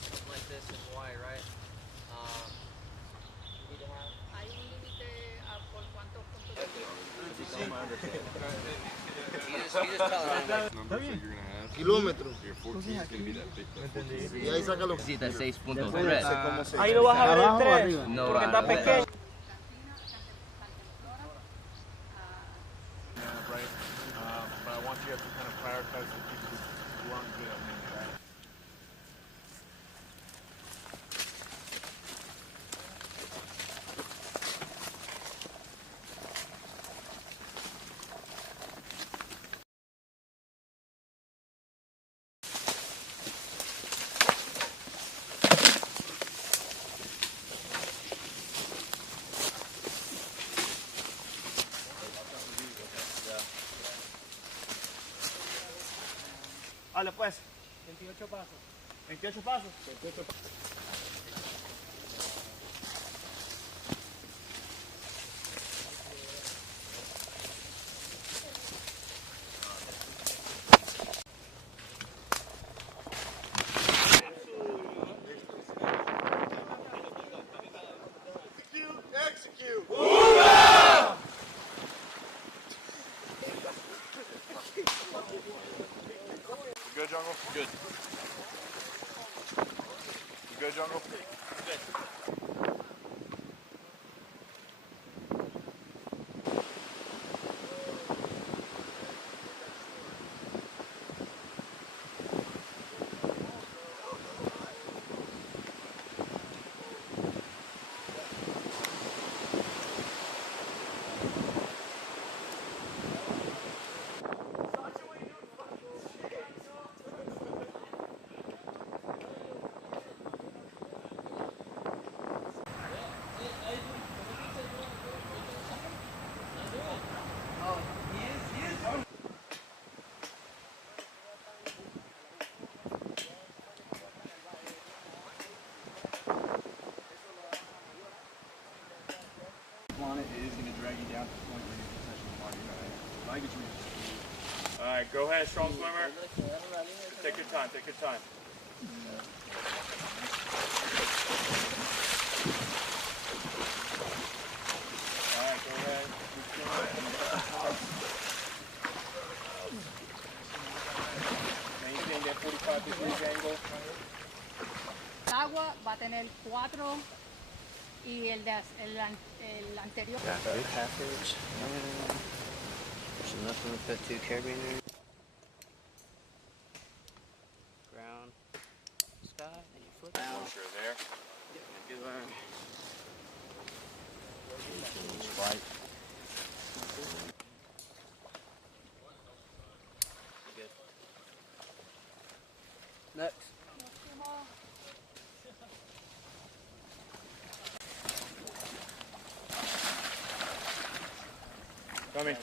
something like this in Hawaii, right? You need to have. Hay un límite a por cuántos puntos de Kilómetros. Y ahí sácalo. Sí, de 6.3. Ahí no vas a ver el 3, No, porque está pequeño. Right? But I want you guys to kind of prioritize the people who aren't good at landing, right? Vale, pues. 28 pasos. 28 pasos. 28 pasos. Execute. You good, Jungle? Good. You good, Jungle? Good. On it is going to drag you down to the point where you're potentially water. I get you. All right, go ahead, strong swimmer. Take your time, take your time. All right, go ahead. Maintain that 45 degrees angle. El agua va a tener 4 y el anterior. Good half inch. There's enough room to put 2 carabiners. Ground, sky, and you flip down. Sure, there. Right. Good. Next. Coming.